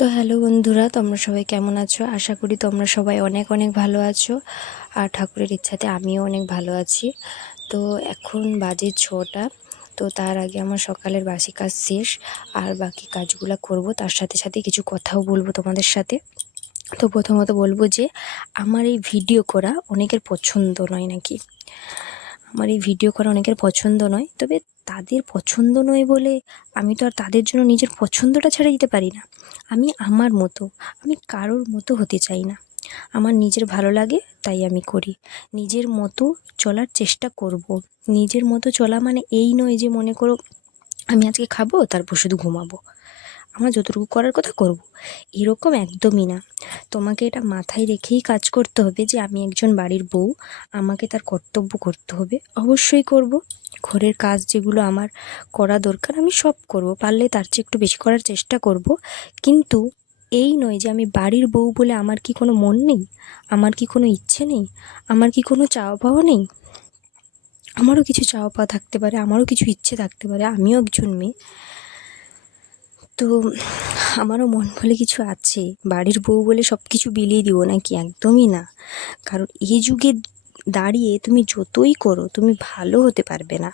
তো হ্যালো বন্ধুরা, তোমরা সবাই কেমন আছো? আশা করি তোমরা সবাই অনেক অনেক ভালো আছো। আর ঠাকুরের ইচ্ছাতে আমিও অনেক ভালো আছি। তো এখন বাজে 6টা। তো তার আগে আমার সকালের বাসি কাজ শেষ, আর বাকি কাজগুলো করব, তার সাথে সাথে কিছু কথাও বলবো তোমাদের সাথে। তো প্রথমত বলবো যে আমার এই ভিডিও করা অনেকের পছন্দ নয় নাকি। আমার এই ভিডিও করা অনেকের পছন্দ নয়, তবে তাদের পছন্দ নয় বলে আমি তো আর তাদের জন্য নিজের পছন্দটা ছেড়ে দিতে পারি না। আমি আমার মতো, আমি কারোর মতো হতে চাই না। আমার নিজের ভালো লাগে তাই আমি করি। নিজের মতো চলার চেষ্টা করব। নিজের মতো চলা মানে এই নয় যে মনে করো আমি আজকে খাবো তারপর শুধু ঘুমাবো, আমার যতটুকু করার কথা করব, এরকম একদমই না। তোমাকে এটা মাথায় রেখেই কাজ করতে হবে যে আমি একজন বাড়ির বউ, আমাকে তার কর্তব্য করতে হবে। অবশ্যই করব। ঘরের কাজ যেগুলো আমার করা দরকার আমি সব করব, পারলে তার চেয়ে একটু বেশি করার চেষ্টা করব। কিন্তু এই নয় যে আমি বাড়ির বউ বলে আমার কি কোনো মন নেই, আমার কি কোনো ইচ্ছে নেই, আমার কি কোনো চাওয়া পাওয়া নেই। আমারও কিছু চাওয়া পাওয়া থাকতে পারে, আমারও কিছু ইচ্ছে থাকতে পারে, আমিও একজন মেয়ে। তো আমারও মন বলে কিছু আছে, বাড়ির বউ বলে সব কিছু বিলিয়ে দিব নাকি, একদমই না। কারণ এই যুগে দাঁড়িয়ে তুমি যতই করো তুমি ভালো হতে পারবে না।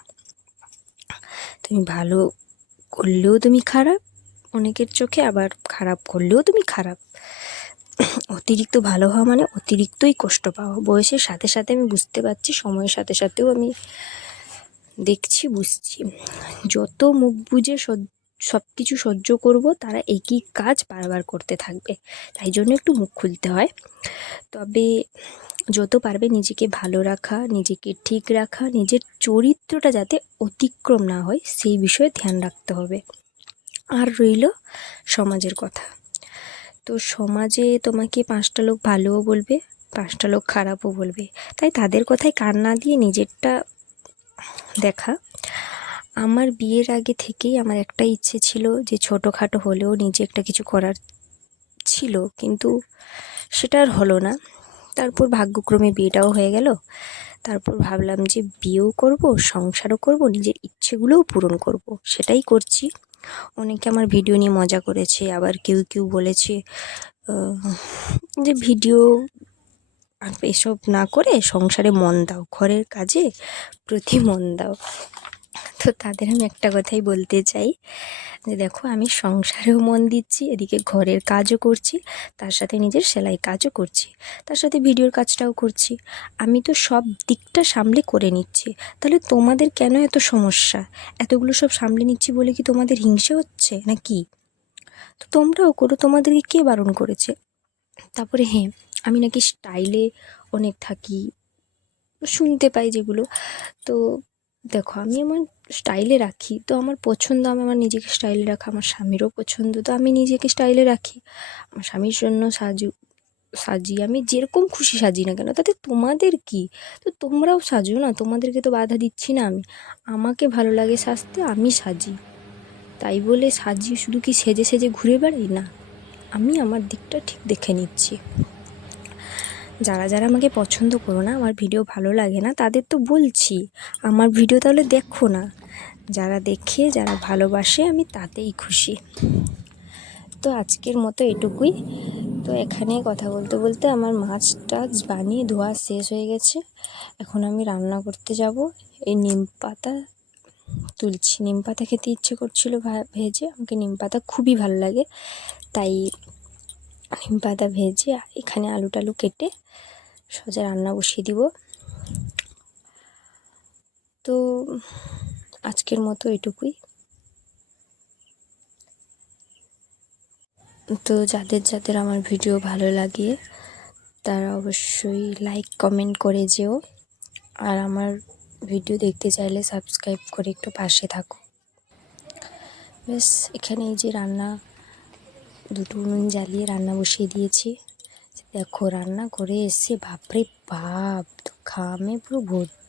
তুমি ভালো করলেও তুমি খারাপ অনেকের চোখে, আবার খারাপ করলেও তুমি খারাপ। অতিরিক্ত ভালো হওয়া মানে অতিরিক্তই কষ্ট পাওয়া। বয়সের সাথে সাথে আমি বুঝতে পারছি, সময়ের সাথে সাথেও আমি দেখছি, বুঝছি। যত মুখ বুজে সব কিছু সহ্য করব, তারা একই কাজ বারবার করতে থাকবে। তাই জন্য একটু মুখ খুলতে হয়। তবে যত পারবে নিজেকে ভালো রাখা, নিজেকে ঠিক রাখা, নিজের চরিত্রটা যাতে অতিক্রম না হয় সেই বিষয়ে ধ্যান রাখতে হবে। আর রইল সমাজের কথা। তো সমাজে তোমাকে 5টা লোক ভালোও বলবে, 5টা লোক খারাপও বলবে। তাই তাদের কথায় কান না দিয়ে নিজেরটা দেখা। আমার বিয়ের আগে থেকেই আমার একটা ইচ্ছে ছিল যে ছোটোখাটো হলেও নিজে একটা কিছু করার ছিল, কিন্তু সেটা আর হলো না। তারপর ভাগ্যক্রমে বিয়েটাও হয়ে গেল। তারপর ভাবলাম যে বিয়েও করব, সংসারও করব, নিজের ইচ্ছেগুলোও পূরণ করব, সেটাই করছি। অনেকে আমার ভিডিও নিয়ে মজা করেছে, আবার কেউ কেউ বলেছে যে ভিডিও আর এসব না করে সংসারে মন দাও, ঘরের কাজে প্রতি মন দাও। তো তাদের আমি একটা কথাই বলতে চাই যে দেখো, আমি সংসারেও মন দিচ্ছি, এদিকে ঘরের কাজও করছি, তার সাথে নিজের সেলাই কাজও করছি, তার সাথে ভিডিওর কাজটাও করছি। আমি তো সব দিকটা সামলে করে নিচ্ছি। তাহলে তোমাদের কেন এত সমস্যা? এতগুলো সব সামলে নিচ্ছি বলে কি তোমাদের হিংসে হচ্ছে নাকি? তো তোমরাও করো, তোমাদেরকে কে বারণ করেছে? তারপরে হ্যাঁ, আমি নাকি স্টাইলে অনেক থাকি, শুনতে পাই যেগুলো। তো দেখো, আমি আমার স্টাইলে রাখি, তো আমার পছন্দ, আমি আমার নিজেকে স্টাইলে রাখা, আমার স্বামীরও পছন্দ, তো আমি নিজেকে স্টাইলে রাখি। আমার স্বামীর জন্য সাজি, আমি যেরকম খুশি সাজি না কেন, তাতে তোমাদের কি? তো তোমরাও সাজো না, তোমাদেরকে তো বাধা দিচ্ছি না আমি। আমাকে ভালো লাগে সাজতে, আমি সাজি। তাই বলে সাজিয়ে শুধু কি সেজে সেজে ঘুরে বেড়াই না, আমি আমার দিকটা ঠিক দেখে নিচ্ছি। যারা যারা আমাকে পছন্দ করো না, আমার ভিডিও ভালো লাগে না, তাদের তো বলছি আমার ভিডিও তাহলে দেখো না। যারা দেখে, যারা ভালোবাসে, আমি তাতেই খুশি। তো আজকের মতো এটুকুই। তো এখানে কথা বলতে বলতে আমার মাছটা বানিয়ে ধোয়া শেষ হয়ে গেছে। এখন আমি রান্না করতে যাব। এই নিম পাতা তুলছি, নিম পাতা খেতে ইচ্ছে করছিল ভেজে, আমাকে নিম পাতা খুবই ভালো লাগে, তাই নিম পাতা ভেজে এখানে আলু টালু কেটে সোজা রান্না বসিয়ে দিব। তো আজকের মতো এটুকুই। তো যাদের যাদের আমার ভিডিও ভালো লাগে তারা অবশ্যই লাইক কমেন্ট করে যেও, আর আমার ভিডিও দেখতে চাইলে সাবস্ক্রাইব করে একটু পাশে থাকো। ব্যাস, এখানে এই যে রান্না, দুটো উনুন জ্বালিয়ে রান্না বসিয়ে দিয়েছি। দেখো, রান্না করে এসে বাপরে বাপ, তো ঘামে পুরো ভর্তি